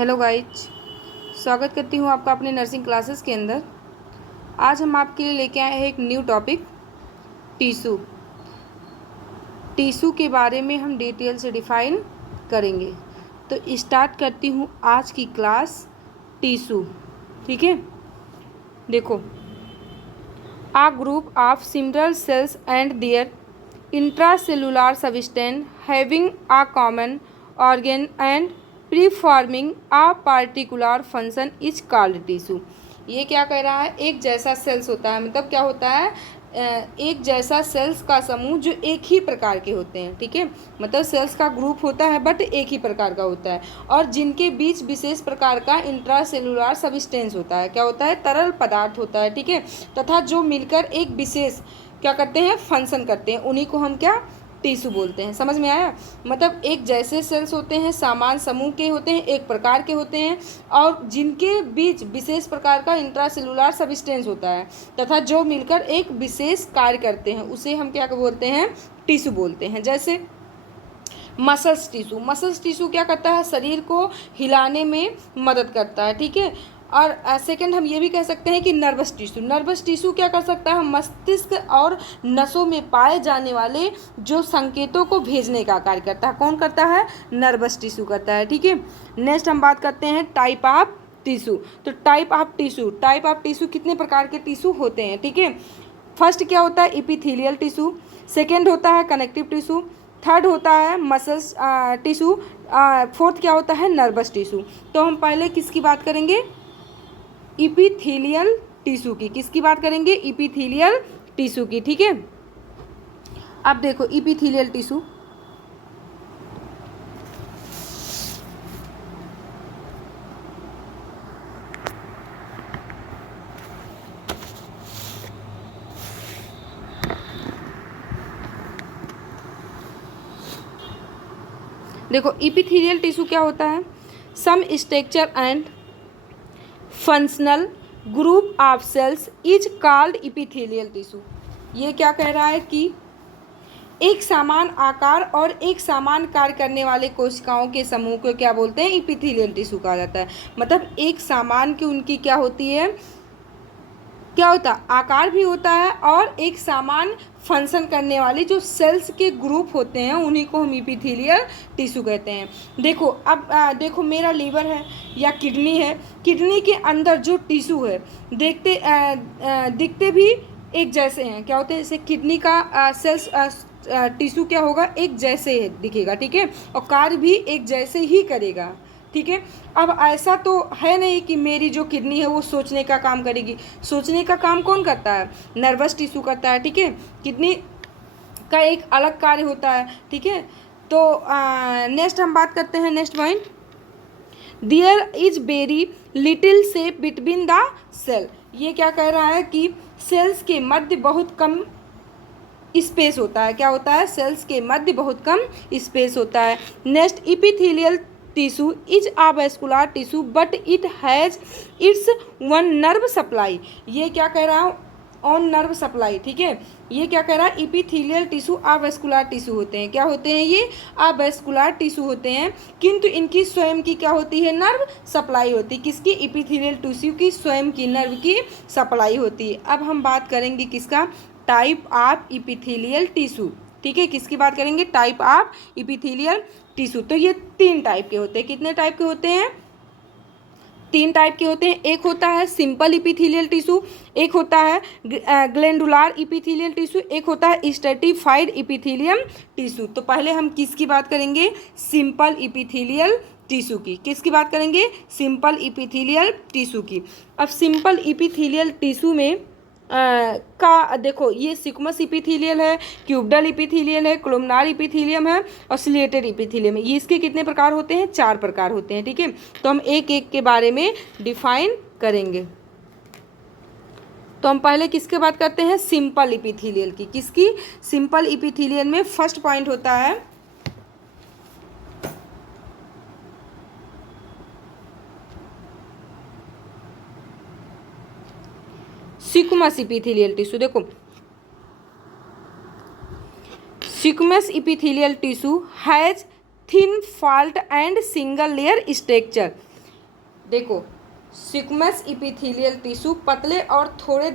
Hello guys, स्वागत करती हूँ आपका अपने नर्सिंग क्लासेस के अंदर। आज हम आपके लिए लेके आए हैं एक न्यू टॉपिक, टिश्यू। टिश्यू के बारे में हम डिटेल से डिफाइन करेंगे। तो स्टार्ट करती हूँ आज की क्लास, टिश्यू। ठीक है, देखो, a group of similar cells and their intracellular substance having a common organ and performing a particular function is called tissue। ये क्या कह रहा है, एक जैसा सेल्स होता है, मतलब क्या होता है, एक जैसा सेल्स का समूह जो एक ही प्रकार के होते हैं। ठीक है, मतलब सेल्स का ग्रुप होता है बट एक ही प्रकार का होता है, और जिनके बीच विशेष प्रकार का इंट्रासेलुलर सबस्टेंस होता है। क्या होता है, तरल पदार्थ होता है। ठीक है, तथा जो मिलकर एक विशेष क्या करते हैं, फंक्शन करते हैं, उन्हीं को हम क्या, टिश्यू बोलते हैं। समझ में आया, मतलब एक जैसे सेल्स होते हैं, समान समूह के होते हैं, एक प्रकार के होते हैं, और जिनके बीच विशेष प्रकार का इंट्रासेलुलर सबस्टेंस होता है तथा जो मिलकर एक विशेष कार्य करते हैं, उसे हम क्या बोलते हैं, टिश्यू बोलते हैं। जैसे मसल्स टिश्यू, मसल्स टिश्यू क्या करता है, शरीर को हिलाने में मदद करता है। ठीक है, और सेकंड हम ये भी कह सकते हैं कि नर्वस टिश्यू, नर्वस टिश्यू क्या कर सकता है, मस्तिष्क और नसों में पाए जाने वाले जो संकेतों को भेजने का कार्य करता है। कौन करता है, नर्वस टिश्यू करता है। ठीक है, नेक्स्ट हम बात करते हैं टाइप ऑफ टिश्यू। तो टाइप ऑफ टिश्यू कितने प्रकार के टिश्यू होते हैं। ठीक है, फर्स्ट क्या होता है, इपिथेलियल टिश्यू, सेकेंड होता है कनेक्टिव टिश्यू, थर्ड होता है मसल्स टिश्यू, फोर्थ क्या होता है, नर्वस टिश्यू। तो हम पहले किसकी बात करेंगे, इपिथेलियल टिश्यू की। किसकी बात करेंगे, इपिथेलियल टिश्यू की। ठीक है, अब देखो इपिथेलियल टिश्यू, देखो इपिथेलियल टिश्यू क्या होता है, some structure and functional group of cells is called epithelial tissue. ये क्या कह रहा है कि एक समान आकार और एक समान कार्य करने वाले कोशिकाओं के समूह को क्या बोलते हैं, इपिथेलियल टिश्यू कहा जाता है। मतलब एक समान की उनकी क्या होती है, क्या होता है, आकार भी होता है, और एक समान फंक्शन करने वाली जो सेल्स के ग्रुप होते हैं उन्हीं को हम इपिथेलियल टिश्यू कहते हैं। देखो अब देखो मेरा लीवर है या किडनी है, किडनी के अंदर जो टिश्यू है दिखते भी एक जैसे हैं। क्या होते हैं, जैसे किडनी का सेल्स टिश्यू क्या होगा, एक जैसे दिखेगा। ठीक है, और कार्य भी एक जैसे ही करेगा। ठीक है, अब ऐसा तो है नहीं कि मेरी जो किडनी है वो सोचने का काम करेगी। सोचने का काम कौन करता है, नर्वस टिश्यू करता है। ठीक है, किडनी का एक अलग कार्य होता है। ठीक है, तो नेक्स्ट हम बात करते हैं, next point, there is very little shape between the cell. ये क्या कह रहा है कि सेल्स के मध्य बहुत कम स्पेस होता है। क्या होता है, सेल्स के मध्य बहुत कम स्पेस होता है। Next, epithelial tissue is a vascular tissue but it has its one nerve supply. ये क्या कह रहा हूँ, ऑन नर्व सप्लाई। ठीक है, ये क्या कह रहा है, इपिथेलियल टिश्यू अवैस्कुलर टिश्यू होते हैं। क्या होते हैं, ये अवैस्कुलर टिश्यू होते हैं, किंतु इनकी स्वयं की क्या होती है, नर्व सप्लाई होती है। किसकी, इपिथेलियल टिश्यू की स्वयं की नर्व की सप्लाई होती है। अब हम बात करेंगे किसका, टाइप ऑफ इपिथेलियल टिश्यू। ठीक है, किसकी बात करेंगे, टाइप ऑफ इपिथेलियल टिश्यू। तो ये तीन टाइप के होते हैं। कितने टाइप के होते हैं, तीन टाइप के होते हैं। एक होता है सिंपल इपिथेलियल टिश्यू, एक होता है ग्लैंडुलर इपिथेलियल टिश्यू, एक होता है स्ट्रेटिफाइड इपिथेलियम टिश्यू। तो पहले हम किसकी बात करेंगे, सिंपल इपिथेलियल टिश्यू की। किसकी बात करेंगे, सिंपल इपिथेलियल टिश्यू की। अब सिंपल इपिथेलियल टिश्यू में का देखो, ये सिक्वमस इपिथेलियल है, क्यूबडल इपिथेलियल है, कोलुमनार इपिथेलियम है और सिलेटेड इपिथेलियम है। ये इसके कितने प्रकार होते हैं, चार प्रकार होते हैं। ठीक है, तो हम एक एक के बारे में डिफाइन करेंगे। तो हम पहले किसके बात करते हैं, सिंपल इपिथेलियल की। किसकी, सिंपल इपिथेलियल में फर्स्ट पॉइंट होता है सिक्वमस इपिथेलियल टिश्यू। देखो squamous epithelial tissue has thin flat and single layer structure. देखो स्क्विमस इपिथेलियल टिश्यू पतले और थोड़े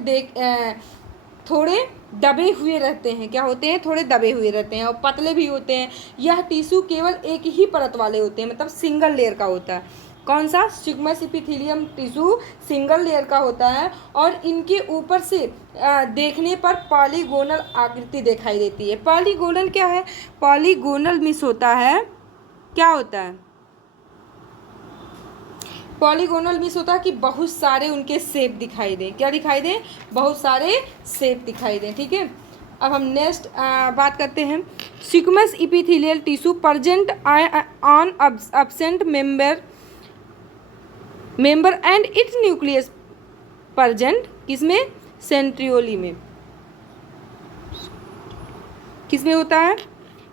दबे हुए रहते हैं। क्या होते हैं? थोड़े दबे हुए रहते हैं और पतले भी होते हैं। यह टिश्यू केवल एक ही परत वाले होते हैं, मतलब सिंगल लेयर का होता है। कौन सा? स्क्विमस इपिथेलियम टिश्यू सिंगल लेयर का होता है और इनके ऊपर से देखने पर पॉलीगोनल आकृति दिखाई देती है। पॉलीगोनल क्या है? पॉलीगोनल मीन्स होता है, क्या होता है? पॉलीगोनल मीन्स होता है कि बहुत सारे उनके शेप दिखाई दें। क्या दिखाई दें? बहुत सारे शेप दिखाई दें। ठीक है, अब हम नेक्स्ट बात करते हैं। Squamous epithelial tissue present on absent member and its nucleus present किसमें? सेंट्रियोली में। किसमें होता है?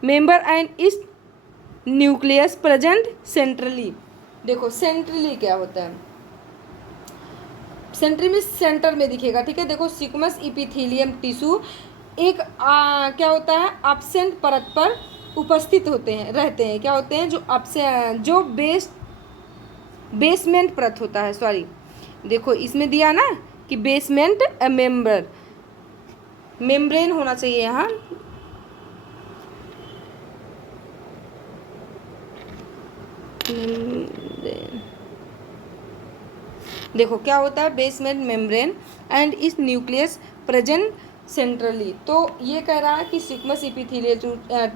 Member and its nucleus present centrally. देखो सेंट्रली क्या होता है? सेंट्री में सेंटर में दिखेगा। ठीक है, देखो स्क्विमस इपिथेलियम टिश्यू एक क्या होता है? एब्सेंट परत पर उपस्थित होते हैं, रहते हैं। क्या होते हैं? जो बेसमेंट परत होता है, सॉरी देखो इसमें दिया ना कि बेसमेंट मेम्ब्रेन होना चाहिए यहाँ। देखो क्या होता है? बेसमेंट मेम्ब्रेन एंड इस न्यूक्लियस प्रेजेंट सेंट्रली। तो ये कह रहा है कि स्क्विमस इपिथेलियल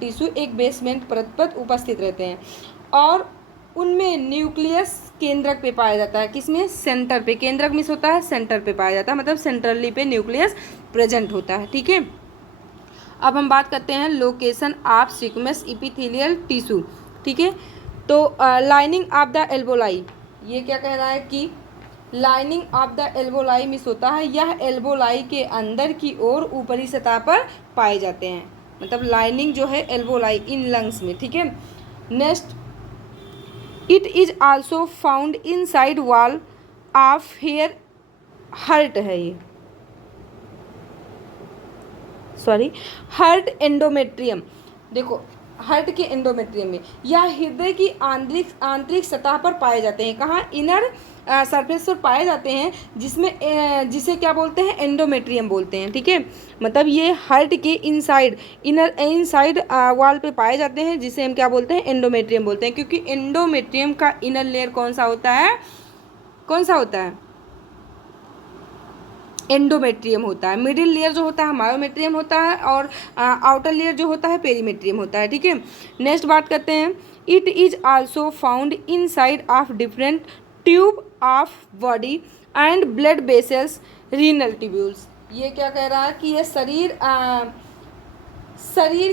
टिश्यू एक बेसमेंट परत पर उपस्थित रहते हैं और उनमें न्यूक्लियस केंद्रक पे पाया जाता है। किसमें? सेंटर पे। केंद्रक मिस होता है सेंटर पे पाया जाता है, मतलब सेंट्रली पे न्यूक्लियस प्रेजेंट होता है। ठीक है, अब हम बात करते हैं लोकेशन ऑफ स्क्विमस इपिथेलियल टिश्यू। ठीक है, तो लाइनिंग ऑफ द एल्वोलाई, ये क्या कह रहा है कि lining of the alveoli miss होता है यह एल्वोलाई के अंदर की ओर ऊपरी सतह पर पाए जाते हैं, मतलब लाइनिंग जो है एल्वोलाई इन लंग्स में। ठीक है, next it is also found in side wall of hair heart है ये, सॉरी हर्ट एंडोमेट्रियम। देखो हर्ट के एंडोमेट्रियम में या हृदय की आंतरिक सतह पर पाए जाते हैं। कहाँ? इनर सरफेस पर पाए जाते हैं, जिसे क्या बोलते हैं? एंडोमेट्रियम बोलते हैं। ठीक है, मतलब ये हार्ट के इनसाइड वॉल पे पाए जाते हैं, जिसे हम क्या बोलते हैं? एंडोमेट्रियम बोलते हैं, क्योंकि एंडोमेट्रियम का इनर लेयर कौन सा होता है? कौन सा होता है? एंडोमेट्रियम होता है। मिडिल लेयर जो होता है मायोमेट्रियम होता है और आउटर लेयर जो होता है पेरीमेट्रियम होता है। ठीक है, नेक्स्ट बात करते हैं। It is also found in side of different tube of body and blood vessels renal tubules. ये क्या कह रहा है कि ये शरीर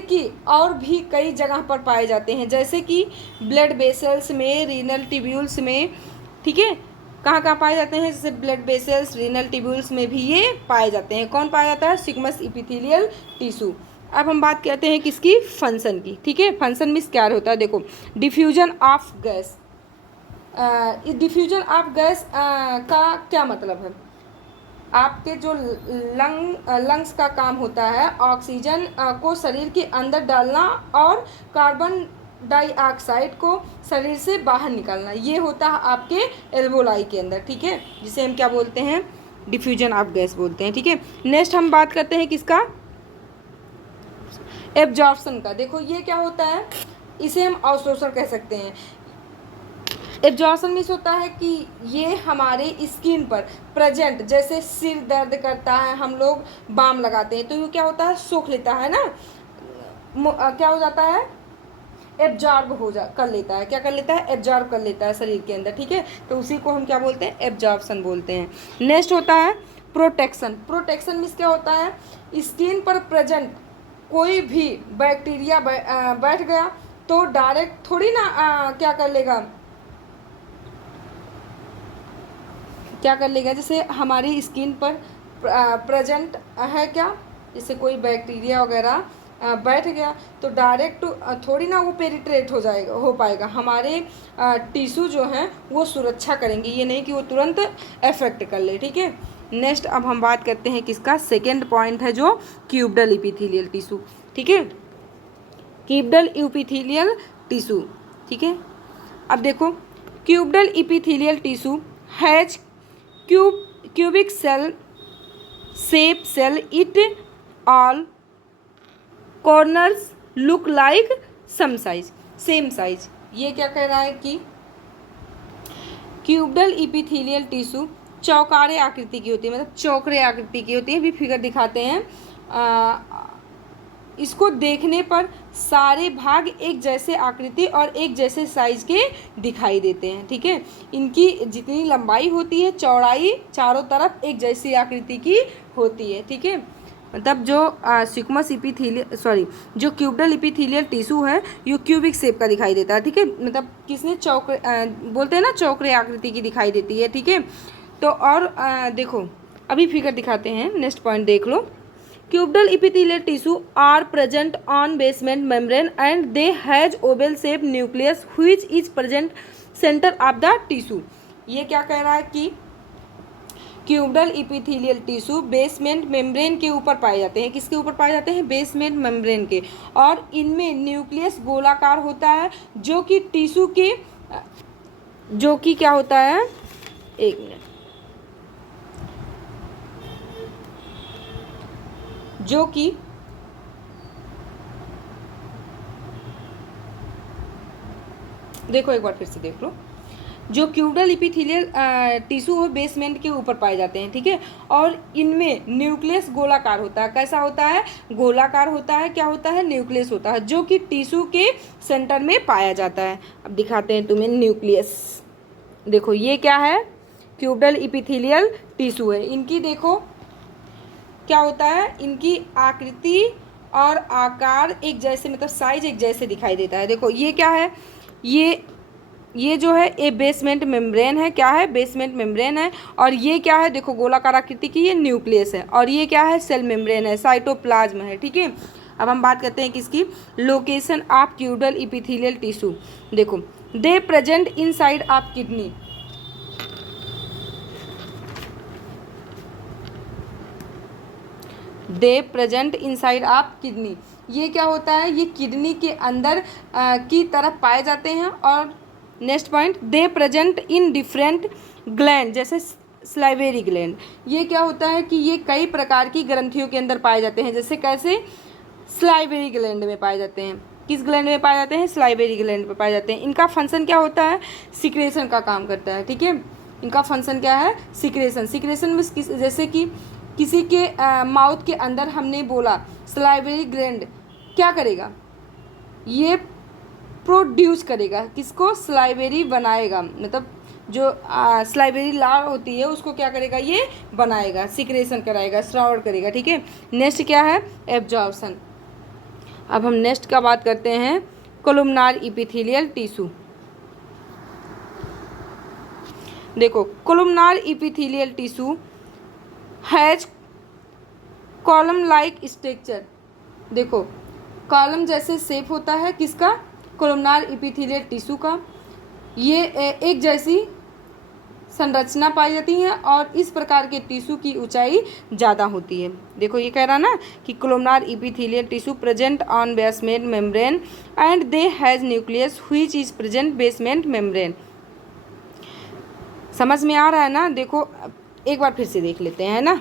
की और भी कई जगह पर पाए जाते हैं, जैसे कि ब्लड वेसल्स में, रीनल ट्यूब्यूल्स में। ठीक है, कहाँ कहाँ पाए जाते हैं? जैसे ब्लड वेसल्स, रीनल ट्यूब्यूल्स में भी ये पाए जाते हैं। कौन पाया जाता है? स्क्विमस इपिथेलियल टिश्यू। अब हम बात करते हैं किसकी? फंक्शन की। ठीक है, फंक्शन मीन्स क्या होता है? देखो diffusion of gas. Diffusion of gas का क्या मतलब है? आपके जो लंग्स का काम होता है ऑक्सीजन को शरीर के अंदर डालना और कार्बन डाइऑक्साइड को शरीर से बाहर निकालना, ये होता है आपके एल्वोलाई के अंदर। ठीक है, जिसे हम क्या बोलते हैं? डिफ्यूजन ऑफ गैस बोलते हैं। ठीक है, नेक्स्ट हम बात करते हैं किसका? एब्जॉर्प्शन का। देखो ये क्या होता है? इसे हम अवशोषण कह सकते हैं। एब्जॉर्प्शन मीन्स होता है कि ये हमारे स्किन पर प्रेजेंट, जैसे सिर दर्द करता है हम लोग बाम लगाते हैं तो ये क्या होता है? सोख लेता है ना, क्या हो जाता है? एब्जॉर्ब कर लेता है। क्या कर लेता है? एब्जॉर्ब कर लेता है शरीर के अंदर। ठीक है, तो उसी को हम क्या बोलते हैं? एब्जॉर्प्शन बोलते हैं। नेक्स्ट होता है प्रोटेक्शन। प्रोटेक्शन मीन्स क्या होता है? स्किन पर प्रेजेंट कोई भी बैक्टीरिया बैठ गया तो डायरेक्ट थोड़ी ना क्या कर लेगा, जैसे हमारी स्किन पर प्रेजेंट है क्या, जैसे कोई बैक्टीरिया वगैरह बैठ गया तो डायरेक्ट थोड़ी ना वो पेनिट्रेट हो पाएगा। हमारे टिश्यू जो हैं वो सुरक्षा करेंगे, ये नहीं कि वो तुरंत अफेक्ट कर ले। ठीक है, नेक्स्ट अब हम बात करते हैं किसका? सेकेंड पॉइंट है जो क्यूबडल इपिथेलियल टिश्यू। ठीक है, क्यूबडल इपिथेलियल टिश्यू। ठीक है, अब देखो cuboidal epithelial tissue has cubic cell shape cell it all corners look like some size same size। ये क्या कह रहा है कि क्यूबडल इपिथेलियल टिश्यू चौकारे आकृति की होती है, मतलब चौकरे आकृति की होती है। भी फिगर दिखाते हैं। इसको देखने पर सारे भाग एक जैसे आकृति और एक जैसे साइज के दिखाई देते हैं। ठीक है, इनकी जितनी लंबाई होती है, चौड़ाई चारों तरफ एक जैसी आकृति की होती है। ठीक है, मतलब जो स्क्वैमस इपिथेलियल जो क्यूबडल इपिथेलियल टिश्यू है ये क्यूबिक शेप का दिखाई देता है। ठीक है, मतलब किसने चौकरे बोलते हैं ना, चौकरे आकृति की दिखाई देती है। ठीक है, तो और देखो अभी फिगर दिखाते हैं। नेक्स्ट पॉइंट देख लो। Cuboidal epithelial tissue are present on basement membrane and they has oval shape nucleus which is present centre of the tissue. ये क्या कह रहा है कि cuboidal epithelial tissue basement membrane के ऊपर पाए जाते हैं। किसके ऊपर पाए जाते हैं? बेसमेंट मेम्ब्रेन के। और इनमें न्यूक्लियस गोलाकार होता है जो कि टिश्यू के जो कि क्या होता है, एक मिनट, जो कि देखो एक बार फिर से देख लो। जो क्यूबडल इपिथेलियल टिश्यू है बेसमेंट के ऊपर पाए जाते हैं। ठीक है, और इनमें न्यूक्लियस गोलाकार होता है। कैसा होता है? गोलाकार होता है। क्या होता है? न्यूक्लियस होता है जो कि टिश्यू के सेंटर में पाया जाता है। अब दिखाते हैं तुम्हें न्यूक्लियस। देखो ये क्या है? क्यूबडल इपिथेलियल टिश्यू है। इनकी देखो क्या होता है, इनकी आकृति और आकार एक जैसे, मतलब साइज एक जैसे दिखाई देता है। देखो ये क्या है, ये जो है ये बेसमेंट मेम्ब्रेन है। क्या है? बेसमेंट मेम्ब्रेन है। और ये क्या है? देखो गोलाकार आकृति की, ये न्यूक्लियस है। और ये क्या है? सेल मेम्ब्रेन है, साइटोप्लाज्म है। ठीक है, अब हम बात करते हैं किसकी, लोकेशन ऑफ क्यूबडल इपिथेलियल टिश्यू। देखो दे present inside of kidney. They present inside of kidney. ये क्या होता है? ये किडनी के अंदर की तरफ पाए जाते हैं। और next point, they present in different gland, जैसे स्लाइवेरी ग्लैंड। ये क्या होता है कि ये कई प्रकार की ग्रंथियों के अंदर पाए जाते हैं। जैसे कैसे? स्लाइवेरी ग्लैंड में पाए जाते हैं। किस ग्लैंड में पाए जाते हैं? स्लाइवेरी ग्लैंड में पाए जाते हैं। इनका फंक्शन क्या होता है? सिक्रेशन का काम करता है। ठीक है, इनका फंक्शन क्या है? सिक्रेशन। सिक्रेशन में जैसे कि किसी के माउथ के अंदर हमने बोला स्लाइवेरी ग्लैंड क्या करेगा? ये प्रोड्यूस करेगा। किसको? स्लाइवेरी बनाएगा। मतलब जो स्लाइवेरी लार होती है उसको क्या करेगा? ये बनाएगा, सिक्रेशन कराएगा, स्राव करेगा। ठीक है, नेक्स्ट क्या है? एब्जॉर्प्शन। अब हम नेक्स्ट का बात करते हैं, कोलुमनार इपिथेलियल टिश्यू। देखो columnar epithelial tissue has column like structure. देखो कॉलम जैसे शेप होता है किसका? कोलुमनार इपिथेलियल टिश्यू का। ये एक जैसी संरचना पाई जाती है और इस प्रकार के टिश्यू की ऊंचाई ज़्यादा होती है। देखो ये कह रहा ना कि columnar epithelial tissue present on basement membrane and they has nucleus which is present basement membrane. समझ में आ रहा है ना? देखो एक बार फिर से देख लेते हैं ना।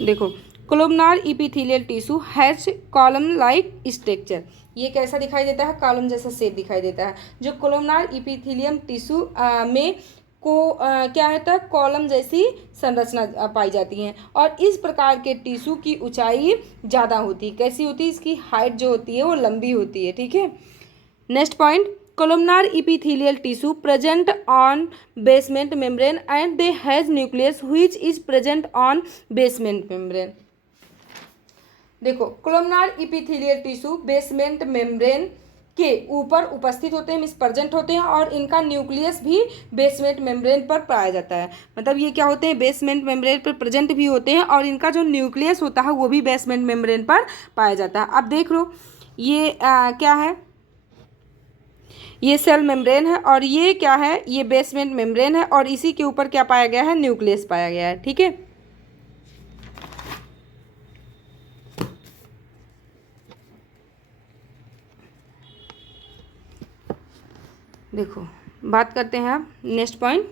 देखो columnar epithelial tissue has column like structure. ये कैसा दिखाई देता है? कॉलम जैसा शेप दिखाई देता है। जो कोलुमनार इपिथेलियम टिश्यू में क्या होता है? कॉलम जैसी संरचना पाई जाती है और इस प्रकार के टिश्यू की ऊंचाई ज़्यादा होती है। कैसी होती है? इसकी हाइट जो होती है वो लंबी होती है। ठीक है, next point, columnar epithelial tissue present on basement membrane and they has nucleus which is present on basement membrane। देखो columnar epithelial tissue basement membrane के ऊपर उपस्थित होते हैं, मीन्स प्रेजेंट होते हैं और इनका न्यूक्लियस भी बेसमेंट मेम्ब्रेन पर पाया जाता है। मतलब ये क्या होते हैं? बेसमेंट मेम्ब्रेन पर प्रेजेंट भी होते हैं और इनका जो न्यूक्लियस होता है वो भी बेसमेंट मेम्ब्रेन पर पाया जाता है। अब देख लो ये क्या है? ये सेल मेम्ब्रेन है और ये क्या है? ये बेसमेंट मेम्ब्रेन है और इसी के ऊपर क्या पाया गया है? न्यूक्लियस पाया गया है। ठीक है, देखो बात करते हैं अब next point.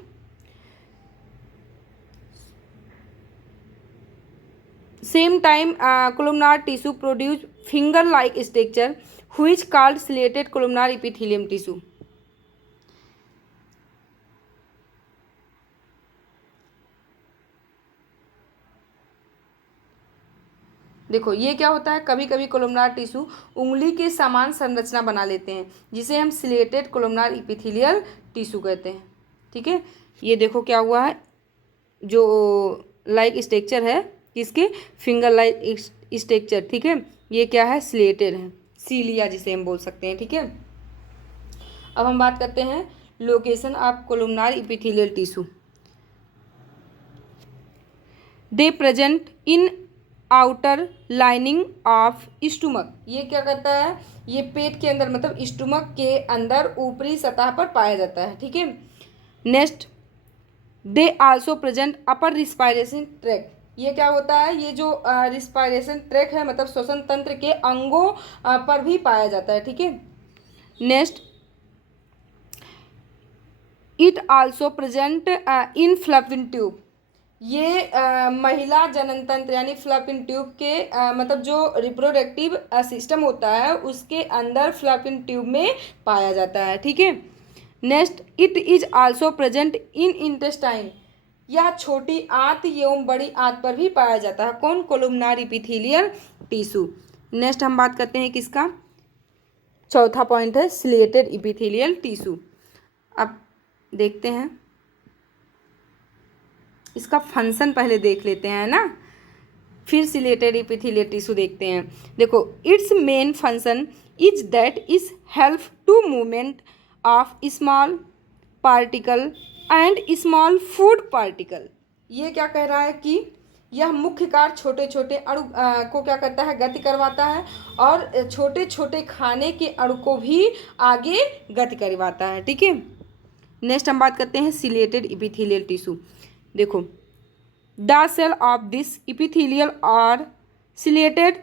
Same time columnar tissue produce finger like structure which called chelated columnar epithelium tissue. देखो ये क्या होता है, कभी कभी कोलुमनार टिश्यू उंगली के समान संरचना बना लेते हैं जिसे हम सिलेटेड कोलुमनार एपिथेलियल टिश्यू कहते हैं। ठीक है, ये देखो क्या हुआ है, जो लाइक स्ट्रक्चर है किसके, फिंगर लाइक स्ट्रक्चर। ठीक है, ये क्या है, सिलेटेड है, सीलिया जिसे हम बोल सकते हैं। ठीक है, अब हम बात करते हैं location of columnar epithelial tissue. They present in outer lining of stomach. ये क्या करता है, ये पेट के अंदर मतलब स्टमक के अंदर ऊपरी सतह पर पाया जाता है। ठीक है, next they also present upper respiration track. ये क्या होता है, ये जो रिस्पायरेशन ट्रैक है मतलब श्वसन तंत्र के अंगों पर भी पाया जाता है। ठीक है, next it also present in fallopian tube. ये महिला जनन तंत्र यानी फ्लैपिन ट्यूब के मतलब जो रिप्रोडक्टिव सिस्टम होता है उसके अंदर फ्लैपिन ट्यूब में पाया जाता है। ठीक है, next it is also present in intestine. यह छोटी आंत एवं बड़ी आंत पर भी पाया जाता है। कौन, कोलुमनार एपिथेलियल टिश्यू। नेक्स्ट हम बात करते हैं किसका, चौथा पॉइंट है सिलेटेड एपिथेलियल टिश्यू। अब देखते हैं इसका फंक्शन पहले देख लेते हैं ना, फिर सिलेटेड एपिथेलियल टिश्यू देखते हैं। देखो its main function is that is help to movement of small particle and small food particle. ये क्या कह रहा है कि यह मुख्य कार्य छोटे छोटे अणु को क्या करता है, गति करवाता है, और छोटे छोटे खाने के अणु को भी आगे गति करवाता है। ठीक है, नेक्स्ट हम बात करते हैं सिलेटेड एपिथेलियल टिश्यू। देखो the cell of this epithelial are ciliated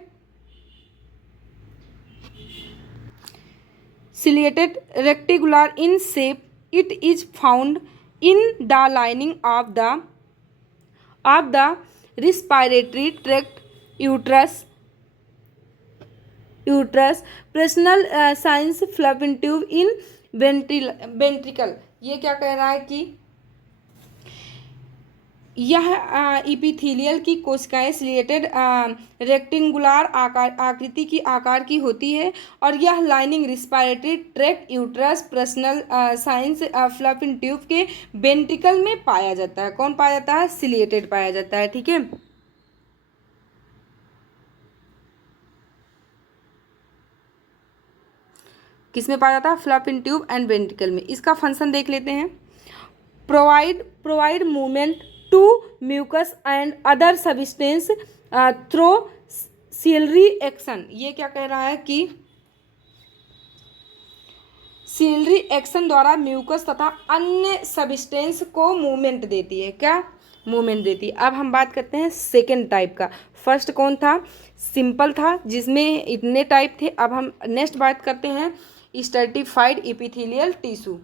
rectangular in shape. It is found in the lining of the respiratory tract, uterus, paranasal sinus, fallopian tube in ventricle. ये क्या कह रहा है कि यह इपिथेलियल की कोशिकाएं सिलेटेड रेक्टेंगुलर आकृति की आकार की होती है, और यह lining respiratory tract, uterus, paranasal sinus, fallopian tube के वेंट्रिकल में पाया जाता है। कौन पाया जाता है, सिलेटेड पाया जाता है। ठीक है, किसमें पाया जाता है, फ्लैपिन ट्यूब एंड वेंट्रिकल में। इसका फंक्शन देख लेते हैं। Provide movement to mucus and other substance through ciliary action. ये क्या कह रहा है कि सिलरी एक्शन द्वारा म्यूकस तथा अन्य सब्सटेंस को मूवमेंट देती है। क्या, मूवमेंट देती है। अब हम बात करते हैं सेकेंड टाइप का। फर्स्ट कौन था, सिंपल था जिसमें इतने टाइप थे। अब हम नेक्स्ट बात करते हैं स्ट्रैटिफाइड एपिथेलियल टिश्यू।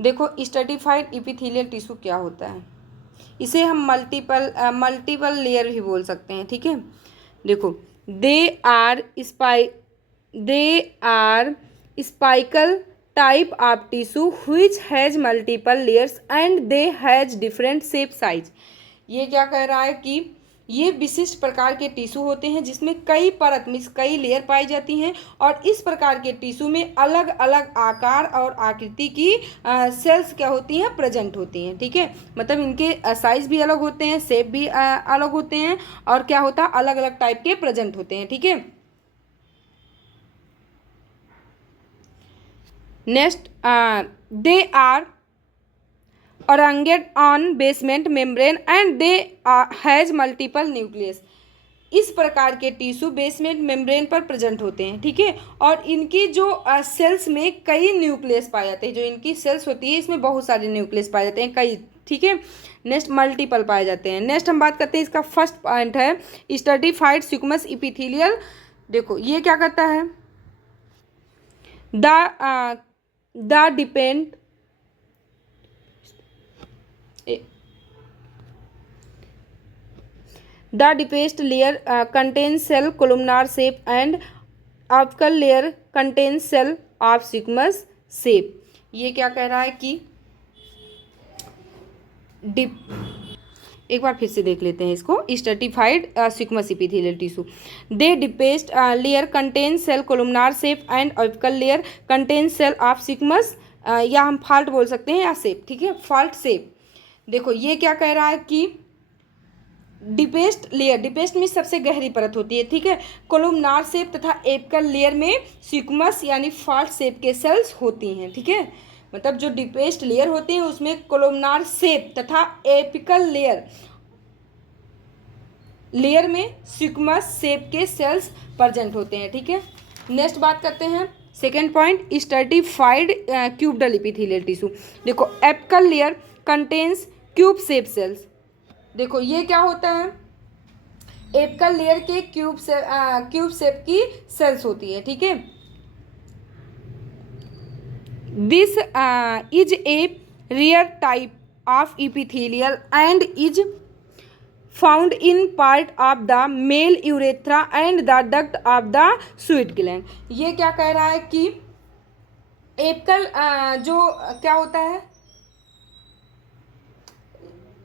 देखो स्ट्रैटिफाइड एपिथेलियल टिश्यू क्या होता है, इसे हम मल्टीपल लेयर भी बोल सकते हैं। ठीक है, देखो they are special type of tissue which has multiple layers and they has different shape size. ये क्या कह रहा है कि ये विशिष्ट प्रकार के टिश्यू होते हैं जिसमें कई परत मीन्स कई लेयर पाई जाती हैं, और इस प्रकार के टिश्यू में अलग अलग आकार और आकृति की सेल्स क्या होती हैं, प्रेजेंट होती हैं। ठीक है, मतलब इनके साइज भी अलग होते हैं, शेप भी अलग होते हैं, और क्या होता है, अलग अलग टाइप के प्रेजेंट होते हैं। ठीक है, next they are arranged on basement membrane and they has multiple nucleus। इस प्रकार के टिश्यू बेसमेंट मेम्ब्रेन पर प्रेजेंट होते हैं। ठीक है, और इनकी जो सेल्स में कई न्यूक्लियस पाए जाते हैं। जो इनकी सेल्स होती है इसमें बहुत सारे न्यूक्लियस पाए जाते हैं, कई। ठीक है, नेक्स्ट मल्टीपल पाए जाते हैं। नेक्स्ट हम बात करते हैं, इसका फर्स्ट पॉइंट है स्ट्रैटिफाइड स्क्वैमस एपिथेलियल। देखो ये क्या करता है, the depend The deepest layer contains cell columnar shape and apical layer contains cell of squamous shape. ये क्या कह रहा है कि डिप एक बार फिर से देख लेते हैं इसको। Stratified squamous epithelial tissue, they deepest layer contain cell columnar shape and apical layer contain cell of squamous, या हम फॉल्ट बोल सकते हैं या शेप, ठीक है, फॉल्ट शेप। देखो ये क्या कह रहा है कि डिपेस्ट लेयर, डिपेस्ट में सबसे गहरी परत होती है, ठीक है, कोलुमनार शेप तथा एपिकल लेयर में स्क्विमस यानी फॉल्ट शेप के सेल्स होती हैं, ठीक है। मतलब जो डिपेस्ट लेयर होते हैं उसमें कोलुमनार शेप तथा एपिकल लेयर में स्क्विमस शेप के सेल्स प्रेजेंट होते हैं, ठीक है। नेक्स्ट बात करते हैं second point, stratified cuboidal epithelial tissue. देखो apical layer contains cube shape cells. देखो ये क्या होता है, एपिकल लेयर के क्यूब शेप की सेल्स होती है, ठीक है। This is a rare type of epithelial and is found in part of the male urethra and the duct of the sweat gland. ये क्या कह रहा है कि एपिकल जो क्या होता है,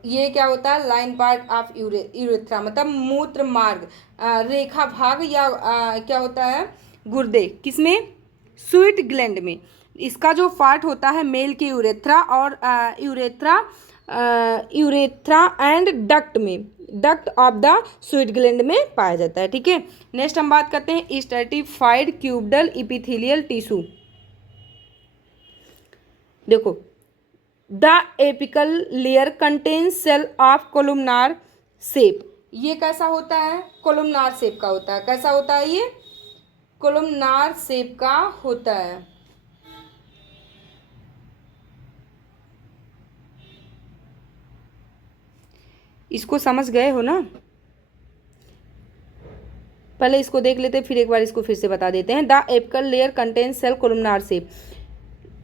ये क्या होता है, लाइन पार्ट ऑफ यूरेथ्रा मतलब मूत्र मार्ग, रेखा भाग या क्या होता है, गुर्दे, किसमें, स्वीट ग्लैंड में। इसका जो पार्ट होता है मेल के यूरेथ्रा और यूरेथ्रा एंड डक्ट में, duct of the sweat gland में पाया जाता है, ठीक है। नेक्स्ट हम बात करते हैं स्ट्रेटिफाइड क्यूबडल इपिथेलियल टिश्यू। देखो the apical layer contains cell of columnar shape. ये कैसा होता है, कोलुमनार शेप का होता है। कैसा होता है ये, कोलुमनार शेप का होता है। इसको समझ गए हो ना, पहले इसको देख लेते फिर एक बार इसको फिर से बता देते हैं। The apical layer contains cell columnar shape,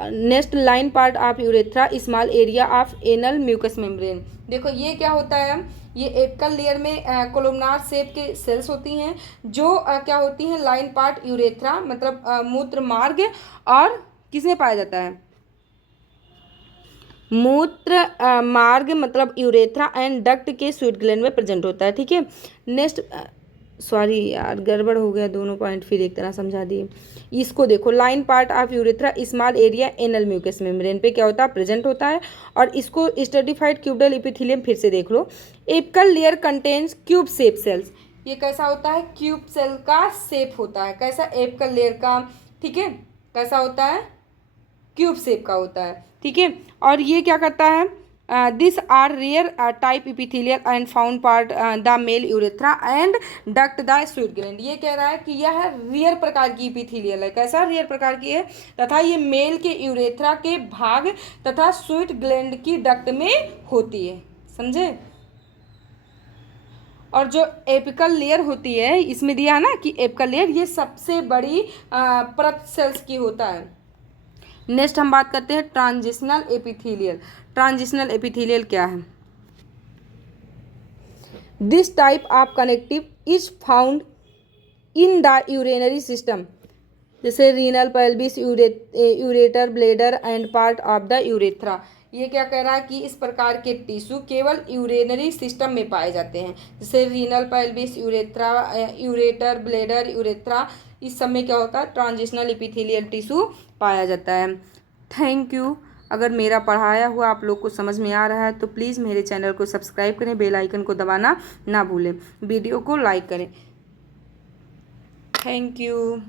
next line part of urethra, small area of anal mucous membrane. देखो ये क्या होता है, ये एपिकल लेयर में कोलुमनार शेप के सेल्स होती हैं जो क्या होती हैं, लाइन पार्ट यूरेथ्रा मतलब मूत्र मार्ग और किसमें पाया जाता है, मूत्र मार्ग मतलब यूरेथ्रा एंड डक्ट के स्वीट ग्लैंड में प्रेजेंट होता है, ठीक है। नेक्स्ट सॉरी यार गड़बड़ हो गया, दोनों पॉइंट फिर एक तरह समझा दिए। इसको देखो, line part of urethra small area anal mucous membrane पे क्या होता है, प्रेजेंट होता है। और इसको स्ट्रेटिफाइड क्यूबडल इपिथेलियम फिर से देख लो। Apical layer contains cube shape cells. ये कैसा होता है, क्यूब सेल का शेप होता है। कैसा, एपिकल लेयर का, ठीक है, कैसा होता है, क्यूब शेप का होता है, ठीक है। और ये क्या करता है, this are rare type epithelial and found part the male urethra and duct the sweat gland. ये कह रहा है कि यह रेयर प्रकार की इपिथेलियल है। कैसा, रेयर प्रकार की है तथा ये मेल के यूरेथ्रा के भाग तथा स्वीट ग्लैंड की डक्ट में होती है, समझे। और जो एपिकल लेयर होती है, इसमें दिया है ना कि एपिकल लेयर ये सबसे बड़ी परत सेल्स की होता है। नेक्स्ट हम बात करते हैं ट्रांजिशनल एपिथेलियल। ट्रांजिशनल एपिथेलियल क्या है, this type of connective is found in the urinary system, जैसे renal, pelvis, ureter, bladder and part of the urethra. ये क्या कह रहा है कि इस प्रकार के टिश्यू केवल यूरिनरी सिस्टम में पाए जाते हैं, जैसे renal, pelvis, ureter, bladder, urethra, इस सब में क्या होता है, ट्रांजिशनल एपिथेलियल टिश्यू पाया जाता है। Thank you. अगर मेरा पढ़ाया हुआ आप लोग को समझ में आ रहा है तो प्लीज़ मेरे चैनल को सब्सक्राइब करें, बेल आइकन को दबाना ना भूलें, वीडियो को लाइक करें। Thank you.